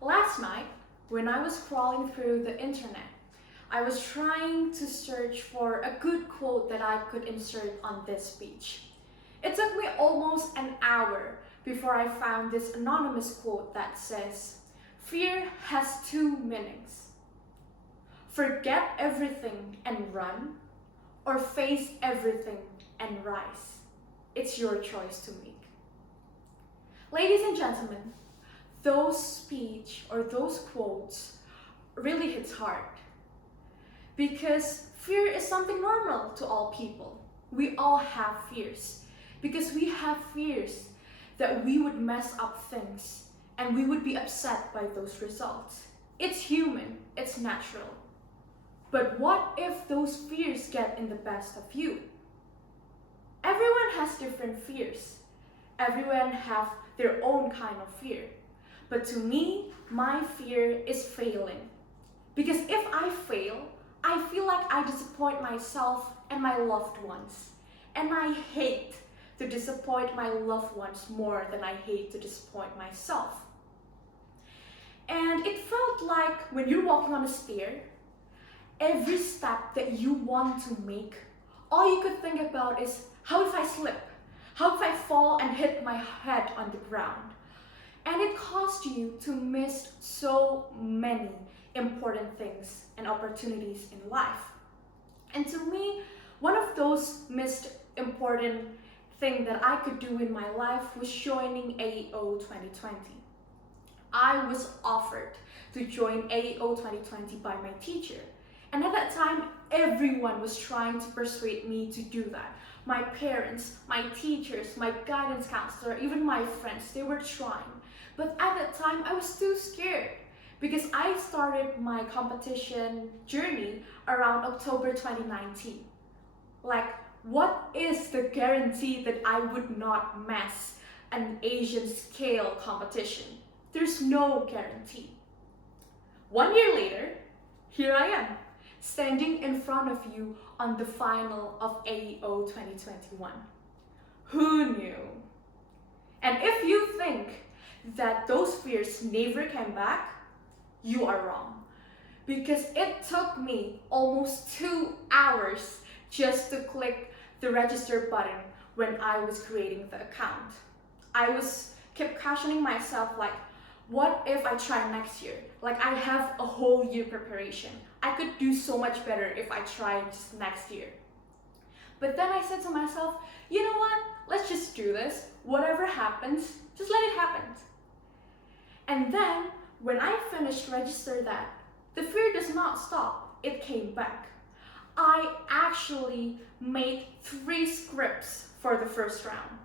Last night, when I was scrolling through the internet, I was trying to search for a good quote that I could insert on this speech. It took me almost an hour before I found this anonymous quote that says, "Fear has two meanings. Forget everything and run, or face everything and rise. It's your choice to make." Ladies and gentlemen, those speech or those quotes really hits hard because fear is something normal to all people. We all have fears because we have fears that we would mess up things and we would be upset by those results. It's human, it's natural. But what if those fears get in the best of you? Everyone has different fears. Everyone have their own kind of fear. But to me, my fear is failing. Because if I fail, I feel like I disappoint myself and my loved ones. And I hate to disappoint my loved ones more than I hate to disappoint myself. And it felt like when you're walking on a stair, every step that you want to make, all you could think about is, how if I slip? How if I fall and hit my head on the ground? And it caused you to miss so many important things and opportunities in life. And to me, one of those missed important thing that I could do in my life was joining AEO 2020. I was offered to join AEO 2020 by my teacher. And at that time, everyone was trying to persuade me to do that. My parents, my teachers, my guidance counselor, even my friends, they were trying. But at that time, I was too scared because I started my competition journey around October 2019. Like, what is the guarantee that I would not mess an Asian scale competition? There's no guarantee. 1 year later, here I am, standing in front of you on the final of AEO 2021. Who knew? And if you think that those fears never came back, you are wrong. Because it took me almost 2 hours just to click the register button when I was creating the account. I kept cautioning myself like, what if I try next year? Like, I have a whole year preparation. I could do so much better if I try just next year. But then I said to myself, you know what? Let's just do this. Whatever happens, just let it happen. And then when I finished register that, the fear does not stop. It came back. I actually made 3 scripts for the first round.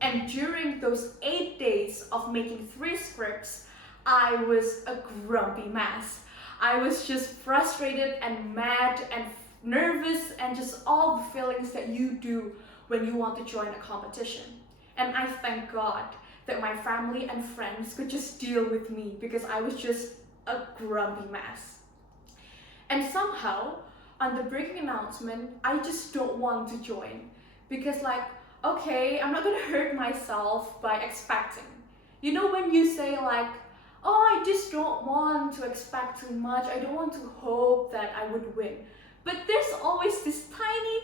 And during those 8 days of making 3 scripts, I was a grumpy mess. I was just frustrated and mad and nervous and just all the feelings that you do when you want to join a competition. And I thank God that my family and friends could just deal with me because I was just a grumpy mess. And somehow, on the breaking announcement, I just don't want to join because okay, I'm not gonna hurt myself by expecting. You know when you say like, oh, I just don't want to expect too much, I don't want to hope that I would win. But there's always this tiny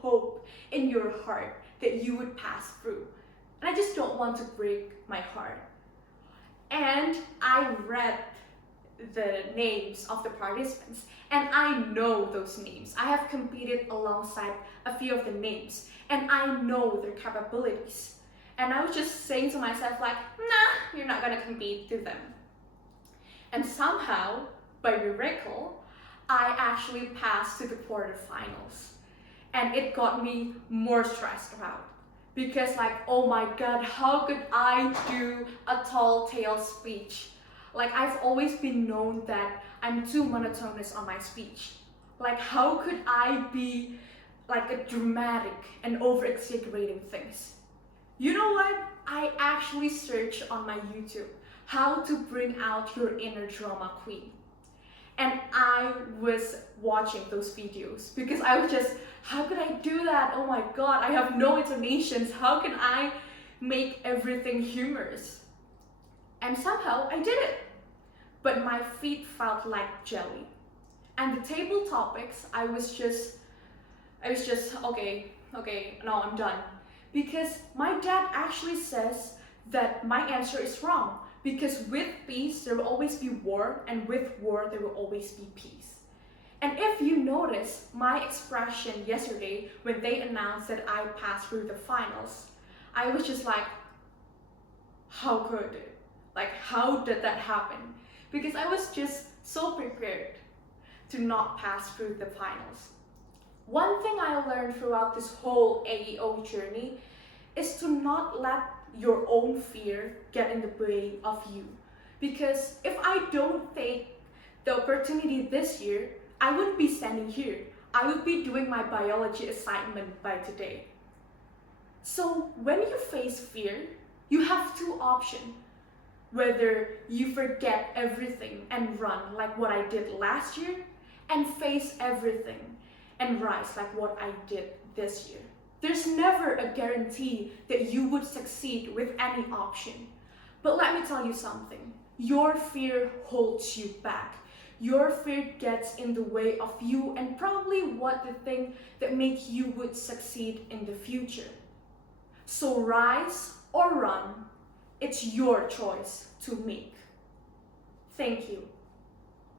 hope in your heart that you would pass through. And I just don't want to break my heart. And I read the names of the participants and I know those names. I have competed alongside a few of the names and I know their capabilities. And I was just saying to myself like, nah, you're not gonna compete to them. And somehow, by miracle, I actually passed to the quarterfinals. And it got me more stressed out. Because oh my God, how could I do a tall tale speech? I've always been known that I'm too monotonous on my speech. How could I be a dramatic and over-exaggerating things? You know what? I actually searched on my YouTube how to bring out your inner drama queen. And I was watching those videos because I was just, how could I do that? Oh my God, I have no intonations. How can I make everything humorous? And somehow I did it. But my feet felt like jelly. And the table topics, I was just, okay, no, I'm done. Because my dad actually says that my answer is wrong. Because with peace, there will always be war, and with war, there will always be peace. And if you notice my expression yesterday when they announced that I passed through the finals, I was just like, how could it? Like, how did that happen? Because I was just so prepared to not pass through the finals. One thing I learned throughout this whole AEO journey is to not let your own fear get in the way of you. Because if I don't take the opportunity this year, I wouldn't be standing here. I would be doing my biology assignment by today. So when you face fear, you have two options. Whether you forget everything and run like what I did last year, and face everything and rise like what I did this year. There's never a guarantee that you would succeed with any option. But let me tell you something. Your fear holds you back. Your fear gets in the way of you and probably what the thing that make you would succeed in the future. So rise or run, it's your choice to make. Thank you.